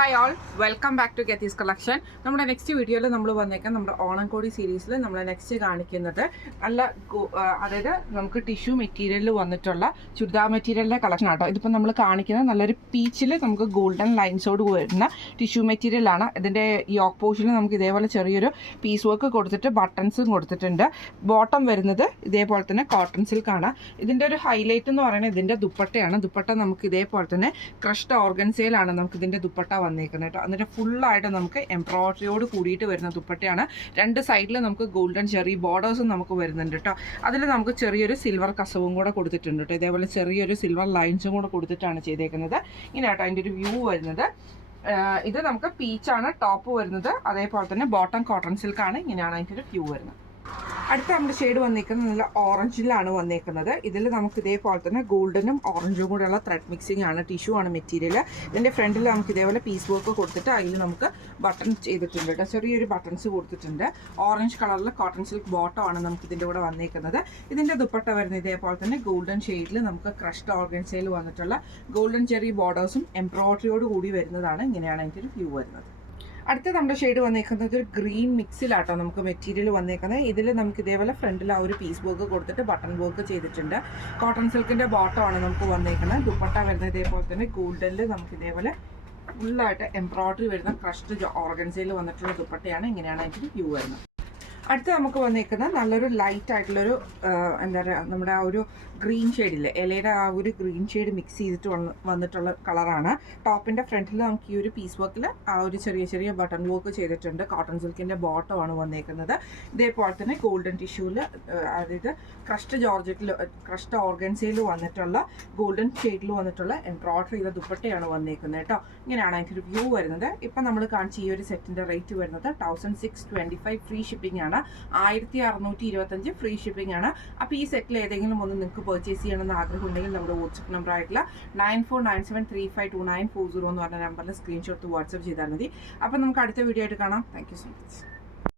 Hi all, welcome back to Geethi's collection. നമ്മുടെ next വീഡിയോയിൽ നമ്മൾ വന്നേക്കാം നമ്മുടെ ഓണംകോടി സീരീസിൽ നമ്മൾ നെക്സ്റ്റ് കാണിക്കുന്നത് നല്ല അതായത് നമുക്ക് ടിഷ്യൂ മെറ്റീരിയലിൽ വന്നിട്ടുള്ള ചുരിദാർ മെറ്റീരിയലിൻ്റെ കളക്ഷൻ ആട്ടോ. ഇതിപ്പോൾ നമ്മൾ കാണിക്കുന്നത് നല്ലൊരു പീച്ചിൽ നമുക്ക് ഗോൾഡൻ ലൈൻസോട് വരുന്ന ടിഷ്യൂ മെറ്റീരിയലാണ്. ഇതിൻ്റെ യോക്ക് പോർഷനിൽ നമുക്ക് ഇതേപോലെ ചെറിയൊരു പീസ് വർക്ക് കൊടുത്തിട്ട് ബട്ടൺസും കൊടുത്തിട്ടുണ്ട്. ബോട്ടം വരുന്നത് ഇതേപോലെ തന്നെ കോട്ടൺ സിൽക്കാണ്. ഇതിൻ്റെ ഒരു ഹൈലൈറ്റ് എന്ന് പറയുന്നത് ഇതിൻ്റെ ദുപ്പട്ടയാണ്. ദുപ്പട്ട നമുക്ക് ഇതേപോലെ തന്നെ ക്രഷ്ഡ് ഓർഗൻസയിലാണ് നമുക്ക് ഇതിൻ്റെ ദുപ്പട്ട വന്നേക്കുന്നത് കേട്ടോ. എന്നിട്ട് ഫുള്ളായിട്ട് നമുക്ക് എംബ്രോയിഡറിയോട് കൂടിയിട്ട് വരുന്ന ദുപ്പട്ടയാണ്. രണ്ട് സൈഡിൽ നമുക്ക് ഗോൾഡൻ ചെറിയ ബോർഡേഴ്സും നമുക്ക് വരുന്നുണ്ട് കേട്ടോ. അതിൽ നമുക്ക് ചെറിയൊരു സിൽവർ കസവും കൂടെ കൊടുത്തിട്ടുണ്ട് കേട്ടോ. ഇതേപോലെ ചെറിയൊരു സിൽവർ ലൈൻസും കൂടെ കൊടുത്തിട്ടാണ് ചെയ്തേക്കുന്നത്. ഇങ്ങനെ കേട്ടോ അതിൻ്റെ ഒരു വ്യൂ വരുന്നത്. ഇത് നമുക്ക് പീച്ചാണ് ടോപ്പ് വരുന്നത്. അതേപോലെ തന്നെ ബോട്ടം കോട്ടൺ സിൽക്കാണ്. ഇങ്ങനെയാണ് അതിൻ്റെ ഒരു വ്യൂ വരുന്നത്. അടുത്ത നമ്മുടെ ഷെയ്ഡ് വന്നിരിക്കുന്നത് നല്ല ഓറഞ്ചിലാണ് വന്നേക്കുന്നത്. ഇതിൽ നമുക്ക് ഇതേപോലെ തന്നെ ഗോൾഡനും ഓറഞ്ചും കൂടെയുള്ള ത്രെഡ് മിക്സിംഗ് ആണ്. ടിഷ്യൂ ആണ് മെറ്റീരിയൽ. ഇതിൻ്റെ ഫ്രണ്ടിൽ നമുക്ക് ഇതേപോലെ പീസ് വർക്ക് കൊടുത്തിട്ട് അതിൽ നമുക്ക് ബട്ടൺ ചെയ്തിട്ടുണ്ട് കേട്ടോ. ചെറിയൊരു ബട്ടൺസ് കൊടുത്തിട്ടുണ്ട്. ഓറഞ്ച് കളറിൽ കോട്ടൺ സിൽക്ക് ബോട്ടം ആണ് നമുക്ക് ഇതിൻ്റെ കൂടെ വന്നേക്കുന്നത്. ഇതിൻ്റെ ദുപ്പട്ട വരുന്നത് ഇതേപോലെ തന്നെ ഗോൾഡൻ ഷെയ്ഡിൽ നമുക്ക് ക്രഷ്ഡ് ഓർഗൻസയിൽ വന്നിട്ടുള്ള ഗോൾഡൻ ചെറിയ ബോർഡേഴ്സും എംബ്രോയിഡറിയോട് കൂടി വരുന്നതാണ്. ഇങ്ങനെയാണ് അതിൻ്റെ ഒരു വ്യൂ വരുന്നത്. അടുത്ത നമ്മുടെ ഷെയ്ഡ് വന്നേക്കുന്നത് ഒരു ഗ്രീൻ മിക്സിലാട്ടോ നമുക്ക് മെറ്റീരിയൽ വന്നേക്കുന്നത്. ഇതിൽ നമുക്ക് ഇതേപോലെ ഫ്രണ്ടിൽ ആ ഒരു പീസ് വർക്ക് കൊടുത്തിട്ട് ബട്ടൺ വർക്ക് ചെയ്തിട്ടുണ്ട്. കോട്ടൺ സിൽക്കിൻ്റെ ബോട്ടമാണ് നമുക്ക് വന്നേക്കുന്നത്. ദുപ്പട്ട വരുന്നത് ഇതേപോലെ തന്നെ ഗോൾഡനിൽ നമുക്ക് ഇതേപോലെ ഫുള്ളായിട്ട് എംബ്രോയിഡറി വരുന്ന ക്രഷ്ഡ് ഓർഗൻസയിൽ വന്നിട്ടുള്ള ദുപ്പട്ടയാണ്. ഇങ്ങനെയാണ് അതിൻ്റെ വ്യൂ വരുന്നത്. അടുത്ത് നമുക്ക് വന്നേക്കുന്നത് നല്ലൊരു ലൈറ്റ് ആയിട്ടുള്ളൊരു എന്താ പറയുക, നമ്മുടെ ആ ഒരു ഗ്രീൻ ഷെയ്ഡില്ലേ, ഇലയുടെ ആ ഒരു ഗ്രീൻ ഷെയ്ഡ് മിക്സ് ചെയ്തിട്ട് വന്നിട്ടുള്ള കളറാണ്. ടോപ്പിൻ്റെ ഫ്രണ്ടിൽ നമുക്ക് ഈ ഒരു പീസ് വർക്കിൽ ആ ഒരു ചെറിയ ചെറിയ ബട്ടൺ വർക്ക് ചെയ്തിട്ടുണ്ട്. കോട്ടൺ സിൽക്കിൻ്റെ ബോട്ടമാണ് വന്നേക്കുന്നത്. ഇതേപോലെ തന്നെ ഗോൾഡൻ ടിഷ്യൂവിൽ അതായത് ക്രഷ്ഡ് ഓർഗൻസയിൽ വന്നിട്ടുള്ള ഗോൾഡൻ ഷെയ്ഡിൽ വന്നിട്ടുള്ള എംബ്രോയിഡറി ചെയ്ത ദുപ്പട്ടയാണ് വന്നേക്കുന്നത് കേട്ടോ. ഇങ്ങനെയാണ് അതിൻ്റെ ഒരു വ്യൂ വരുന്നത്. ഇപ്പം നമ്മൾ കാണിച്ച ഈ ഒരു സെറ്റിൻ്റെ റേറ്റ് വരുന്നത് 1625 ഫ്രീ ഷിപ്പിംഗ് ആണ്. 1625 ഫ്രീ ഷിപ്പിംഗ് ആണ്. അപ്പോൾ ഈ സെറ്റിൽ ഏതെങ്കിലും ഒന്ന് നിങ്ങൾക്ക് പർച്ചേസ് ചെയ്യണമെന്ന് ആഗ്രഹമുണ്ടെങ്കിൽ നമ്മുടെ വാട്സപ്പ് നമ്പർ ആയിട്ടുള്ള 9497352940 എന്ന് പറഞ്ഞ നമ്പറിൽ സ്ക്രീൻഷോട്ട് വാട്സപ്പ് ചെയ്താൽ മതി. അപ്പോൾ നമുക്ക് അടുത്ത വീഡിയോ ആയിട്ട് കാണാം. Thank you so much.